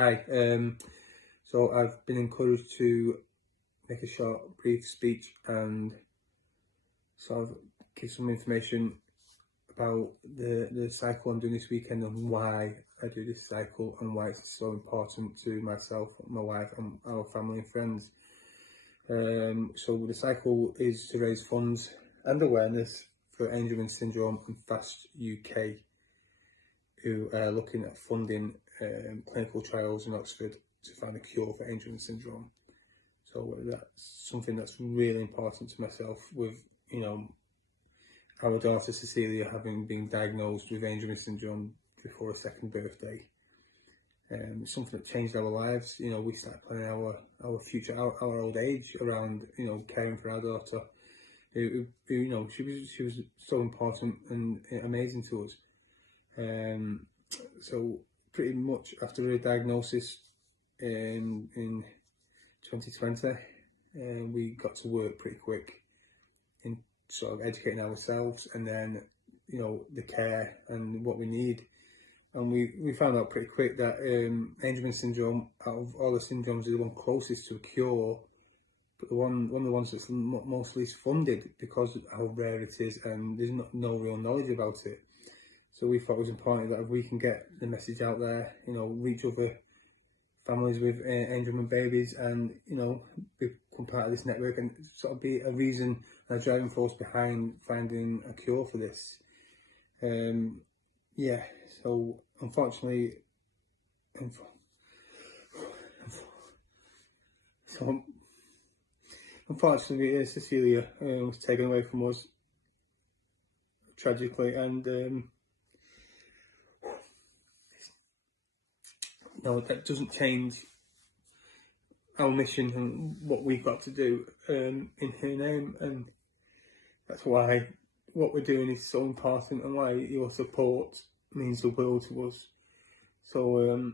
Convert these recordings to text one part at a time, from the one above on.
Hi, so I've been encouraged to make a short, brief speech and sort of give some information about the cycle I'm doing this weekend and why I do this cycle and why it's so important to myself, my wife and our family and friends. So the cycle is to raise funds and awareness for Angelman syndrome and FAST UK, who are looking at funding clinical trials in Oxford to find a cure for Angelman syndrome. So that's something that's really important to myself, with, you know, our daughter Cecilia having been diagnosed with Angelman syndrome before her second birthday. It's something that changed our lives. You know, we started planning our future, our old age around, you know, caring for our daughter. Who you know, she was so important and amazing to us. So pretty much after her diagnosis in 2020, we got to work pretty quick in sort of educating ourselves, and then, you know, the care and what we need. And we found out pretty quick that Angelman syndrome, out of all the syndromes, is the one closest to a cure, but one of the ones that's most least funded because of how rare it is, and there's no real knowledge about it. So we thought it was important that if we can get the message out there, you know, reach other families with Angelman babies, and, you know, become part of this network and sort of be a reason and a driving force behind finding a cure for this. Yeah, so unfortunately, Cecilia was taken away from us tragically, and no, that doesn't change our mission and what we've got to do in her name, and that's why what we're doing is so important, and why your support means the world to us. So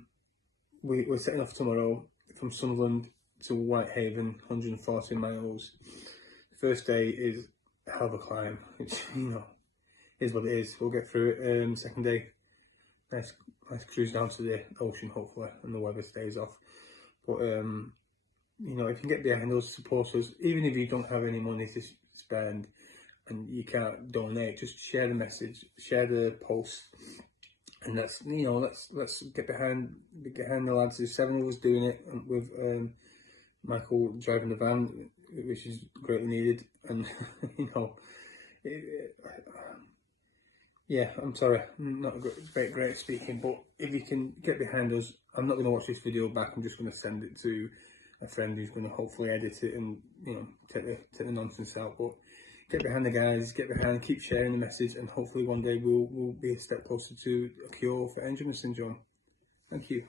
we're setting off tomorrow from Sunderland to Whitehaven, 140 miles. The first day is a hell of a climb, which, you know, is what it is. We'll get through it. Second day, nice cruise down to the ocean, hopefully, and the weather stays off. But you know, if you can get behind us, support us, even if you don't have any money to spend and you can't donate, just share the message, share the post, and let's, you know, let's get behind the lads. There's 7 of us doing it, with Michael driving the van, which is greatly needed. And you know, yeah, I'm sorry, not great at speaking, but if you can get behind us, I'm not going to watch this video back. I'm just going to send it to a friend who's going to hopefully edit it and, you know, take the nonsense out. But get behind the guys, keep sharing the message, and hopefully one day we'll be a step closer to a cure for Angelman syndrome. Thank you.